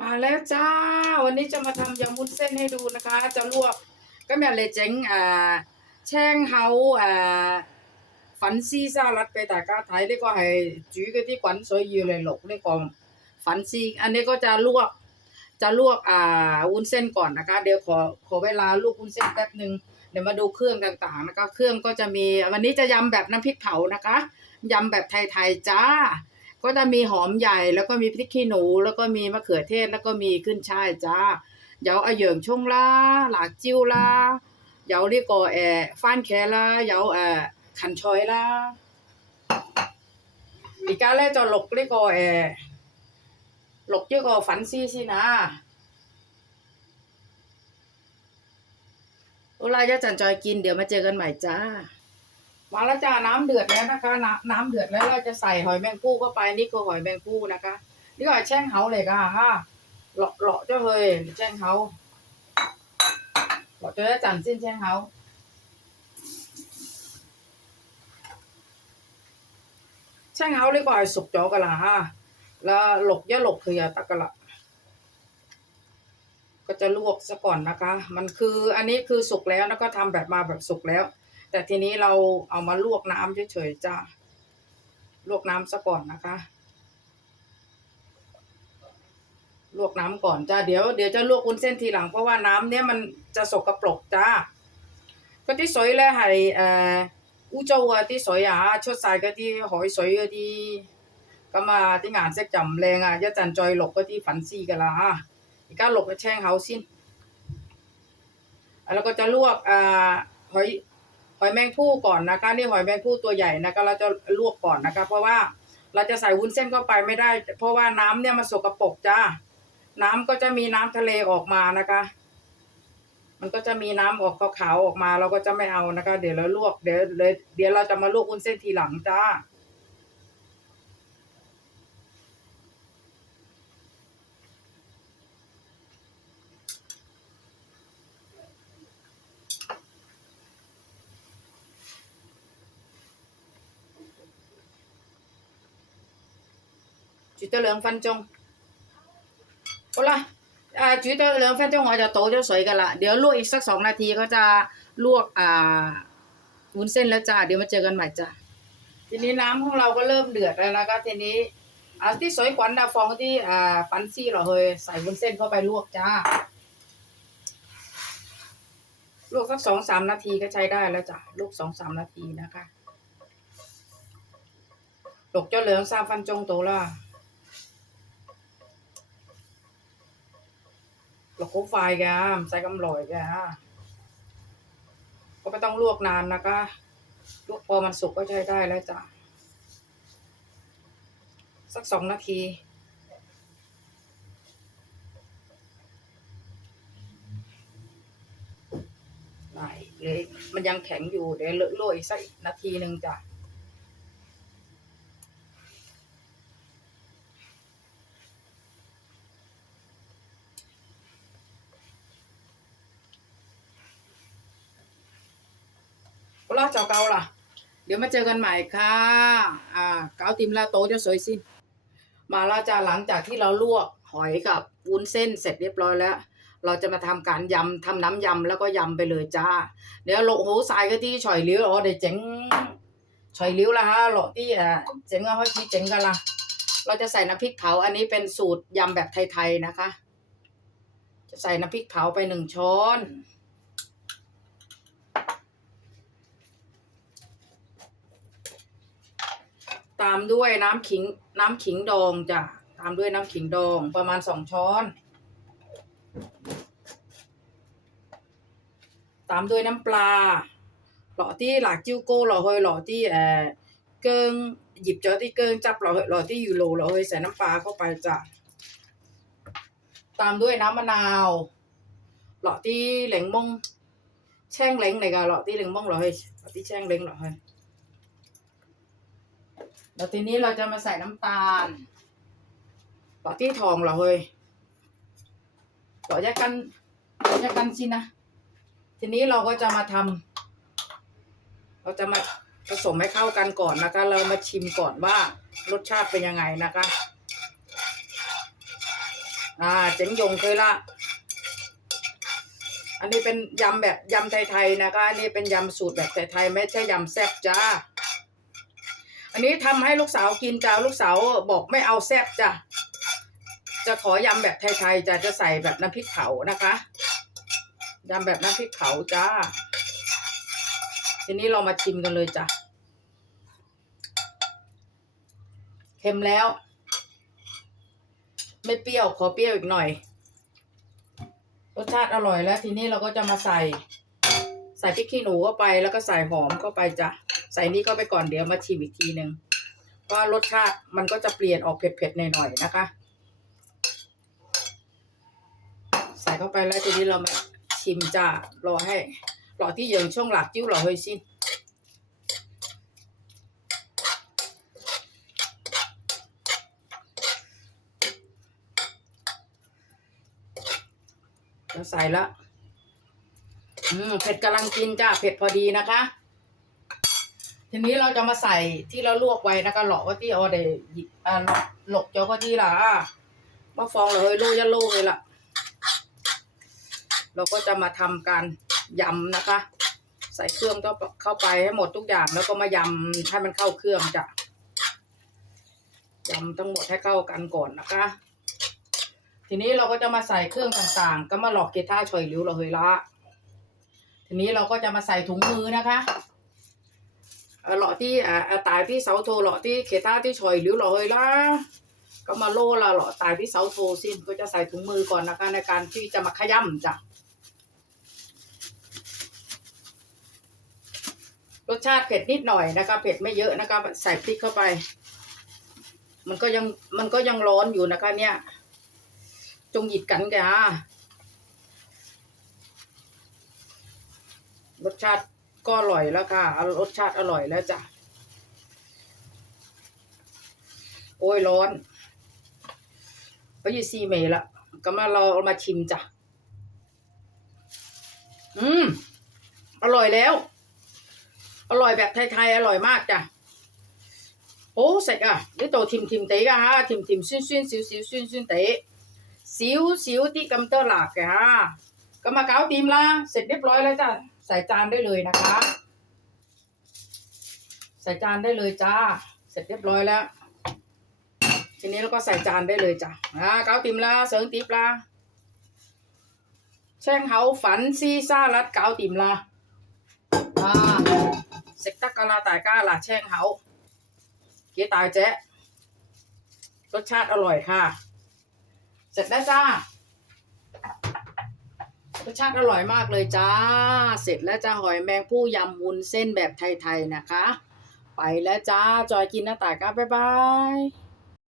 มาแล้วจ้า วันนี้จะมาทำยำมุ้นเส้นให้ดูนะคะ จะลวกก็แม่เลยเจ๋งอ่าแช่งเฮาอ่าฝันซีซาลัดไปแต่ก็ไทยนี่ก็ให้จุ๋ยก็ที่ขวัญสวยยืเลยหลกนี่ก็ฝันซีอันนี้ก็จะลวก จะลวกอ่าวุ้นเส้นก่อนนะคะ เดี๋ยวขอขอเวลาลวกวุ้นเส้นแป๊บหนึ่งเดี๋ยวมาดูเครื่องต่างๆนะคะ เครื่องก็จะมีวันนี้จะยำแบบน้ำพริกเผานะคะยำแบบไทยๆจ้า ก็จะมีหอมใหญ่แล้วก็มีพริกขี้หนู แล้วก็มีมะเขือเทศแล้วก็มีขึ้นช่ายจ้าเดี๋ยวเอาเยิงชงลาหลากจิ้วลาเดี๋ยวเรียกอแอฟ้านแคลาเยาเอขันชอยลาอีกาแรกจะหลกเรียกอแอหลกยี่กอฝันซีซีนะโอลายาจันจอยกินเดี๋ยวมาเจอกันใหม่จ้า มาแล้วจ้าน้ำเดือดแล้วนะคะ น้ำน้ำเดือดแล้วเราจะใส่หอยแมงภู่เข้าไปนี่คือหอยแมงภู่นะคะนี่ก็แช่งเฮาเลยค่ะฮะเลาะเลาะเจ้าเฮยแช่งเฮาเลาะเจ้าจันสิ้นแช่งเฮาแช่งเฮาเลยก็สุกจอกันละฮะแล้วหลกย่าหลกคือยาตะกะละก็จะลวกซะก่อนนะคะ มันคืออันนี้คือสุกแล้วแล้วก็ทำแบบมาแบบสุกแล้ว แต่ทีนี้เราเอามาลวกน้ำเฉยๆจ้ะลวกน้ำซะก่อนนะคะ ลวกน้ำก่อนจ้าเดี๋ยวเดี๋ยวจะลวกอุ้นเส้นทีหลังเพราะว่าน้ำเนี้ยมันจะสกปรกจ้าก็ที่สวยแล้วให้เอ่ออุจจาวที่สวยอะชดใส่ก็ที่หอยสวยก็ที่ก็มาที่งานเซ็กจำแรงอะยะจันจอยหลกก็ที่ฝันซีกันละอีกก็หลกก็แช่งเฮาสิ้นแล้วก็จะลวกอ่าหอย หอยแมงผู้ก่อนนะคะ นี่หอยแมงผู้ตัวใหญ่นะคะ เราจะลวกก่อนนะคะ เพราะว่าเราจะใส่วุ้นเส้นเข้าไปไม่ได้ เพราะว่าน้ำเนี่ยมันสกปรกจ้าน้ำก็จะมีน้ำทะเลออกมานะคะ มันก็จะมีน้ำออกขาวๆออกมา เราก็จะไม่เอานะคะ เดี๋ยวเราลวกเดี๋ยวเดี๋ยวเราจะมาลวกวุ้นเส้นทีหลังจ้า 煮多两分钟。好啦，诶、煮多两分钟我就倒咗水噶啦，เดี๋ยวลวกอีกสักสองนาทีก็จะลวกอ่าวุ้นเส้นแล้วจ้า เดี๋ยวมาเจอกันใหม่จ้าทีนี้น้ำของเราก็เริ่มเดือดแล้วนะคะทีนี้อ่าที่สวยกวันดาฟองที่อ่าฟันซี่เหราเฮยใส่วุ้นเส้นเข้าไปลวกจ้า ลวกสักสองสามนาทีก็ใช้ได้แล้วจ้ะลวกสองสามนาทีนะคะตกเจ้าเหลืองซาฟันจงโตละ หลอกโคไฟแกใส่กำลอยแกก็ไม่ต้องลวกนานนะคะลวกพอมันสุกก็ใช้ได้แล้วจ้ะ สักสองนาทีได้เลยมันยังแข็งอยู่ เดี๋ยวลวกอีกสักนาทีหนึ่งจ้ะ ปล่าเจ้าเก่าล่ะ เดี๋ยวมาเจอกันใหม่ค่ะ อ่าเกาติมลาโตจะสวยสิมาเราจะหลังจากที่เราลวกหอยกับวุ้นเส้นเสร็จเรียบร้อยแล้ว เราจะมาทำการยำทำน้ำยำแล้วก็ยำไปเลยจ้า เดี๋ยวโลโหสายก็ที่ฉอยเลี้ยวอ๋อเดี๋ยเจ๋งฉอยเลี้ยวละฮะโลที่อะเจ๋งก็ะเอาชี้เจ๋งกันละเราจะใส่น้ำพริกเผาอันนี้เป็นสูตรยำแบบไทยๆนะคะ จะใส่น้ำพริกเผาไปหนึ่งช้อน ตามด้วยน้ำขิงน้ำขิงดองจ้ะตามด้วยน้ำขิงดองประมาณสองช้อน ตามด้วยน้ำปลาหล่อที่หลากจิ้วโก้หล่อเฮยหล่อที่เอ่อเกิงหยิบเจอที่เกิงจับหล่อหล่อที่ยูโรหล่อเฮยใส่น้ำปลาเข้าไปจ้ะตามด้วยน้ำมะนาวหล่อที่เหลงมงแช่งเหลงเลยกะหล่อที่เหลงมงหล่อเฮยหล่อที่แช่งเหลงหล่อเฮย แล้วทีนี้เราจะมาใส่น้ำตาลต่อที่ทองเหรอเฮ้ยต่อแยกกันแยกกันสินะ ทีนี้เราก็จะมาทำเราจะมาผสมให้เข้ากันก่อนนะคะ เรามาชิมก่อนว่ารสชาติเป็นยังไงนะคะ อ่าเจ๋งยงเคยละอันนี้เป็นยำแบบยำไทยๆนะคะ อันนี้เป็นยำสูตรแบบไทยๆไม่ใช่ยำแซ่บจ้า อันนี้ทำให้ลูกสาวกินจ้าลูกสาวบอกไม่เอาแซ่บจ้ะจะขอยำแบบไทยๆจะจะใส่แบบน้ำพริกเผานะคะยำแบบน้ำพริกเผาจ้า ทีนี้เรามาชิมกันเลยจ้ะเค็มแล้ว ไม่เปรี้ยวขอเปรี้ยวอีกหน่อยรสชาติอร่อยแล้ว ทีนี้เราก็จะมาใส่ ใส่พริกขี้หนูเข้าไปแล้วก็ใส่หอมเข้าไปจ้ะ ใส่นี้เข้าไปก่อนเดี๋ยวมาชิมอีกทีหนึ่งว่ารสชาติมันก็จะเปลี่ยนออกเผ็ดๆหน่อยๆนะคะ ใส่เข้าไปแล้วทีนี้เรามาชิมจ้ารอให้รอที่ยิงช่วงหลักจิ้วรอเฮ้ยสิ้นเราใส่ละอืมเผ็ดกำลังกินจ้าเผ็ดพอดีนะคะ ทีนี้เราจะมาใส่ที่เราลวกไว้นะคะหลอกว่าที่เอาเดอ่าหลกเจ้าก็ที่ละมาฟองเลยลูกยะลูกเลยล่ะ เราก็จะมาทำการยำนะคะ ใส่เครื่องก็เข้าไปให้หมดทุกอย่างแล้วก็มายำให้มันเข้าเครื่องจ้ะยำทั้งหมดให้เข้ากันก่อนนะคะ ทีนี้เราก็จะมาใส่เครื่องต่างๆ ก็มาหลอกเกท่าชอยริ้วเราเฮยละทีนี้เราก็จะมาใส่ถุงมือนะคะ เอ่อหลอที่อ่าอ่าตายที่เสาโทหลอที่เขท่าที่ชอยริ้วเราเฮยละก็มาโล่ละหลอตายที่เสาโทสิ้นก็จะใส่ถุงมือก่อนนะคะ ในการที่จะมาขย้ำจ้ะรสชาติเผ็ดนิดหน่อยนะคะ เผ็ดไม่เยอะนะคะ ใส่พริกเข้าไป มันก็ยังมันก็ยังร้อนอยู่นะคะ เนี่ย จงหยิบกันแกรสชาติ ก็อร่อยแล้วค่ะรสชาติอร่อยแล้วจ้ะ โอ้ยร้อนไปอยู่ซีเมละก็มาเรามาชิมจ้ะ อืม อร่อยแล้ว อร่อยแบบไทยๆ อร่อยมากจ้ะ โอ้เสร็จอะนี่โตทิมทิมเตะกะฮะทิมทิมซุนซุนสิวสิวซุนซุน ใส่จานได้เลยนะคะ ใส่จานได้เลยจ้า เสร็จเรียบร้อยแล้ว ทีนี้เราก็ใส่จานได้เลยจ้ะอ่าเกาติมละเสร์งติบละแช่งเฮาฝันซีซ่ารัดเกาติมละอ่าเสกตักกะลาตายก้าลาแช่งเฮาเกียตายแจ๊รสชาติอร่อยค่ะ เสร็จแล้วจ้า รสชาติอร่อยมากเลยจ้า เสร็จแล้วจ้าหอยแมงผู้ยำวุ้นเส้นแบบไทย ๆ นะคะ ไปแล้วจ้า จอยกินหน้าตายก้าบ๊ายบาย